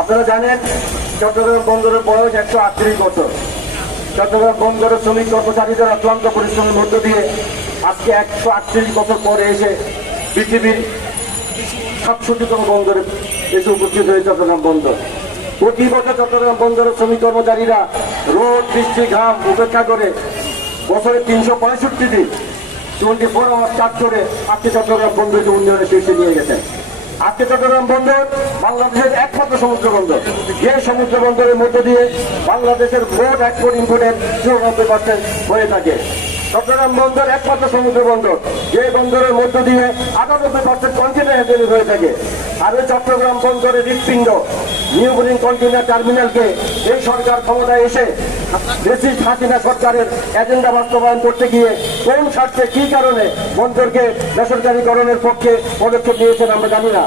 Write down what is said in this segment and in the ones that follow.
আপনারা জানেন চট্টগ্রাম বন্দরের বয়স 138 বছর। চট্টগ্রাম বন্দরের শ্রমিক কর্মচারীদের অক্লান্ত পরিশ্রমের মধ্য দিয়ে আজকে 138 বছর পরে এসে পৃথিবীর 67তম বন্দরে এসে উপস্থিত হয়ে চট্টগ্রাম বন্দর। প্রতি বছর চট্টগ্রাম বন্দরের শ্রমিক কর্মচারীরা রোদ বৃষ্টি ঘাম উপেক্ষা করে বছরে 365 দিন 24 আওয়ার কাজ করে আজকে চট্টগ্রাম বন্দরকে উন্নয়নের শীর্ষে নিয়ে গেছেন। আজকে চট্টগ্রাম বন্দর বাংলাদেশের একমাত্র সমুদ্র বন্দর, যে সমুদ্র বন্দরের মধ্য দিয়ে বাংলাদেশের মোট এক্সপোর্ট ইম্পোর্টের 94% হয়ে থাকে। চট্টগ্রাম বন্দর একমাত্র সমুদ্র বন্দর, যে বন্দরের মধ্য দিয়ে 98% কন্টেনার হেঁটে হয়ে থাকে। আর ওই চট্টগ্রাম বন্দরের হৃৎপিণ্ড নিউ বোরিং কন্টেনার টার্মিনালকে এই সরকার ক্ষমতায় এসে ফ্যাসিস্ট হাসিনা সরকারের এজেন্ডা বাস্তবায়ন করতে গিয়ে কোন স্বার্থে কি কারণে বন্দরকে বেসরকারীকরণের পক্ষে পদক্ষেপ নিয়েছেন আমরা জানি না।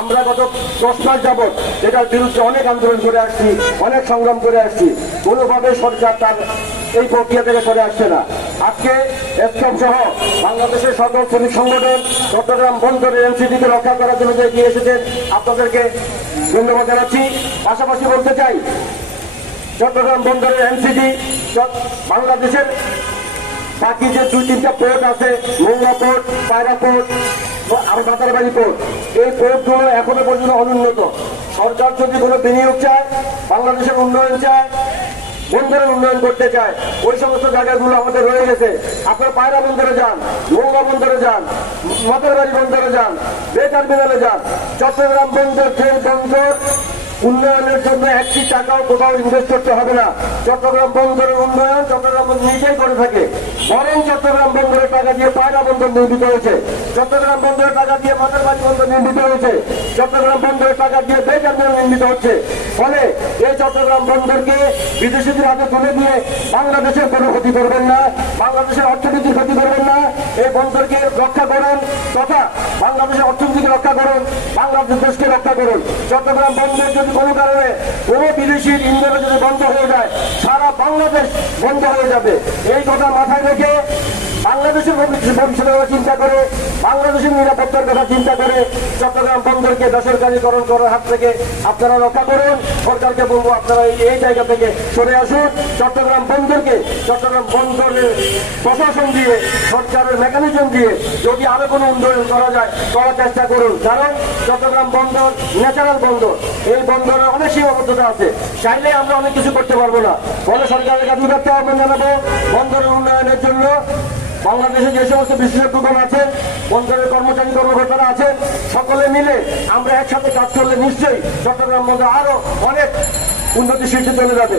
আমরা গত 10 মাস যাবৎ এটার বিরুদ্ধে অনেক আন্দোলন করে আসছি, অনেক সংগ্রাম করে আসছি, কোনোভাবে সরকার তার এই প্রক্রিয়া থেকে সরে আসছে না। আজকে এসকেপ সহ বাংলাদেশের সকল শ্রমিক সংগঠন চট্টগ্রাম বন্দরের এনসিডিকে রক্ষা করার জন্য যে এগিয়ে এসেছেন, আপনাদেরকে ধন্যবাদ জানাচ্ছি। পাশাপাশি বলতে চাই, চট্টগ্রাম বন্দরের এনসিডি বাংলাদেশের বাকি যে 2-3টা পোর্ট আছে, মোংলা পোর্ট, পায়রা পোর্ট আর বাতারবাড়ি পোর্ট, এই পোর্টগুলো এখনো পর্যন্ত অনুন্নত। সরকার যদি কোনো বিনিয়োগ চায়, বাংলাদেশের উন্নয়ন চায়, বন্দরের উন্নয়ন করতে চায়, ওই সমস্ত জায়গাগুলো আমাদের রয়ে গেছে। আপনার পায়রা বন্দরে যান, মোংলা বন্দরে যান, মাতারবাড়ি বন্দরে যান, বে টার্মিনালে যান। চট্টগ্রাম বন্দর ট্রেন বন্দর উন্নয়নের জন্য 1টি টাকাও কোথাও ইনভেস্ট করতে হবে না। চট্টগ্রাম বন্দরের উন্নয়ন চট্টগ্রাম বন্দর নিজেই করে থাকে। বরং চট্টগ্রাম বন্দরের টাকা দিয়ে পায়রা বন্দর নির্মিত হয়েছে, চট্টগ্রাম বন্দরের টাকা দিয়ে মাতারবাড়ি বন্দর নির্মিত হয়েছে, চট্টগ্রাম বন্দরের টাকা দিয়ে বে টার্মিনাল নির্মিত হচ্ছে। ফলে এই চট্টগ্রাম বন্দরকে বিদেশিদের হাতে তুলে দিয়ে বাংলাদেশের কোনো ক্ষতি করবেন না, বাংলাদেশের অর্থনীতির ক্ষতি করবেন না। এই বন্দরকে রক্ষা করুন তথা বাংলাদেশের অর্থনীতিকে রক্ষা করুন, বাংলাদেশ দেশকে রক্ষা করুন। চট্টগ্রাম বন্দর যদি কোনো কারণে কোনো বিদেশির ইন্ধনে যদি বন্ধ হয়ে যায়, সারা বাংলাদেশ বন্ধ হয়ে যাবে। এই কথা মাথায় রেখে বাংলাদেশের ভবিষ্যতের কথা চিন্তা করে, বাংলাদেশের নিরাপত্তার কথা চিন্তা করে চট্টগ্রাম বন্দরকে বেসরকারীকরণ করার হাত থেকে আপনারা রক্ষা করুন। সরকারকে বলবো, আপনারা এই জায়গা থেকে সরে আসুন। চট্টগ্রাম বন্দরকে চট্টগ্রাম বন্দরের প্রশাসন দিয়ে, সরকারের মেকানিজম দিয়ে যদি আরো কোনো উন্নয়ন করা যায় করার চেষ্টা করুন। কারণ চট্টগ্রাম বন্দর ন্যাচারাল বন্দর, এই বন্দরের অনেক সীমাবদ্ধতা আছে, চাইলে আমরা অনেক কিছু করতে পারবো না। ফলে সরকারের কাছে উদারতা আহ্বান জানাবো, বন্দরের উন্নয়নের জন্য বাংলাদেশে যে সমস্ত বিশেষজ্ঞগণ আছেন, বন্দরের কর্মচারী কর্মকর্তারা আছেন, সকলে মিলে আমরা একসাথে কাজ করলে নিশ্চয়ই চট্টগ্রাম বন্দর আরো অনেক উন্নতি শীর্ষে চলে যাবে।